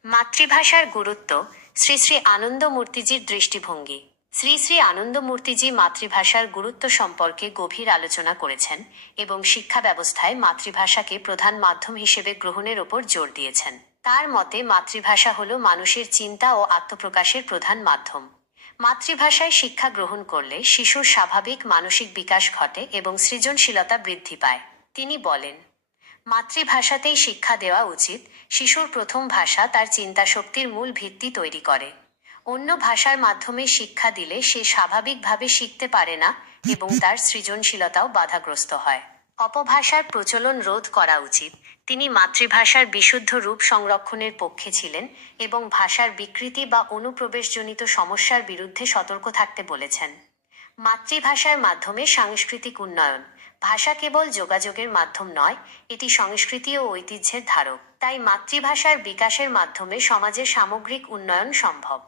মাতৃভাষার গুরুত্ব। শ্রী শ্রী আনন্দমূর্তিজির দৃষ্টিভঙ্গি। শ্রী শ্রী আনন্দমূর্তিজি মাতৃভাষার গুরুত্ব সম্পর্কে গভীর আলোচনা করেছেন এবং শিক্ষা ব্যবস্থায় মাতৃভাষাকে প্রধান মাধ্যম হিসেবে গ্রহণের ওপর জোর দিয়েছেন। তার মতে মাতৃভাষা হল মানুষের চিন্তা ও আত্মপ্রকাশের প্রধান মাধ্যম। মাতৃভাষায় শিক্ষা গ্রহণ করলে শিশুর স্বাভাবিক মানসিক বিকাশ ঘটে এবং সৃজনশীলতা বৃদ্ধি পায়। তিনি বলেন, মাতৃভাষাতেই শিক্ষা দেওয়া উচিত। শিশুর প্রথম ভাষা তার চিন্তাশক্তির মূল ভিত্তি তৈরি করে। অন্য ভাষার মাধ্যমে শিক্ষা দিলে সে স্বাভাবিকভাবে শিখতে পারে না এবং তার সৃজনশীলতাও বাধাগ্রস্ত হয়। অপভাষার প্রচলন রোধ করা উচিত। তিনি মাতৃভাষার বিশুদ্ধ রূপ সংরক্ষণের পক্ষে ছিলেন এবং ভাষার বিকৃতি বা অনুপ্রবেশজনিত সমস্যার বিরুদ্ধে সতর্ক থাকতে বলেছেন। মাতৃভাষার মাধ্যমে সাংস্কৃতিক উন্নয়ন। ভাষা কেবল যোগাযোগের মাধ্যম নয়, এটি সংস্কৃতি ও ঐতিহ্যের ধারক। তাই মাতৃভাষার বিকাশের মাধ্যমে সমাজের সামগ্রিক উন্নয়ন সম্ভব।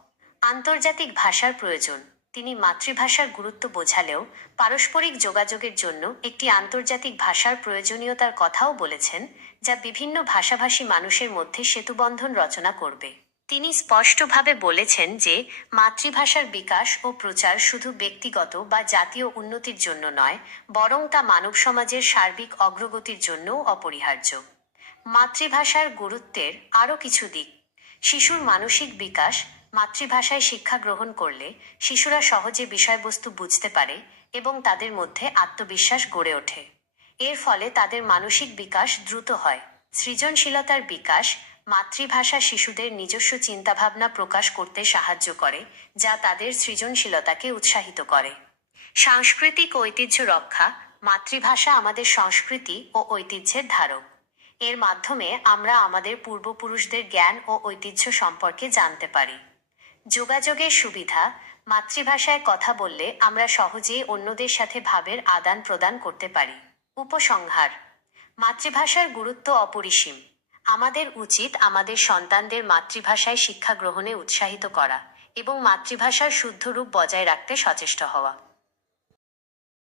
আন্তর্জাতিক ভাষার প্রয়োজন। তিনি মাতৃভাষার গুরুত্ব বোঝালেও পারস্পরিক যোগাযোগের জন্য একটি আন্তর্জাতিক ভাষার প্রয়োজনীয়তার কথাও বলেছেন, যা বিভিন্ন ভাষাভাষী মানুষের মধ্যে সেতুবন্ধন রচনা করবে। তিনি স্পষ্টভাবে বলেছেন যে মাতৃভাষার বিকাশ ও প্রচার শুধু ব্যক্তিগত বা জাতীয় উন্নতির জন্য নয়, বরং তা মানব সমাজের সার্বিক অগ্রগতির জন্যও অপরিহার্য। মাতৃভাষার গুরুত্বের আরও কিছু দিক। শিশুর মানসিক বিকাশ। মাতৃভাষায় শিক্ষা গ্রহণ করলে শিশুরা সহজে বিষয়বস্তু বুঝতে পারে এবং তাদের মধ্যে আত্মবিশ্বাস গড়ে ওঠে। এর ফলে তাদের মানসিক বিকাশ দ্রুত হয়। সৃজনশীলতার বিকাশ। মাতৃভাষা শিশুদের নিজস্ব চিন্তাভাবনা প্রকাশ করতে সাহায্য করে, যা তাদের সৃজনশীলতাকে উৎসাহিত করে। সাংস্কৃতিক ঐতিহ্য রক্ষা। মাতৃভাষা আমাদের সংস্কৃতি ও ঐতিহ্যের ধারক। এর মাধ্যমে আমরা আমাদের পূর্বপুরুষদের জ্ঞান ও ঐতিহ্য সম্পর্কে জানতে পারি। যোগাযোগের সুবিধা। মাতৃভাষায় কথা বললে আমরা সহজেই অন্যদের সাথে ভাবের আদান প্রদান করতে পারি। উপসংহার। মাতৃভাষার গুরুত্ব অপরিসীম। আমাদের উচিত আমাদের সন্তানদের মাতৃভাষায় শিক্ষা গ্রহণে উৎসাহিত করা এবং মাতৃভাষার শুদ্ধ রূপ বজায় রাখতে সচেষ্ট হওয়া।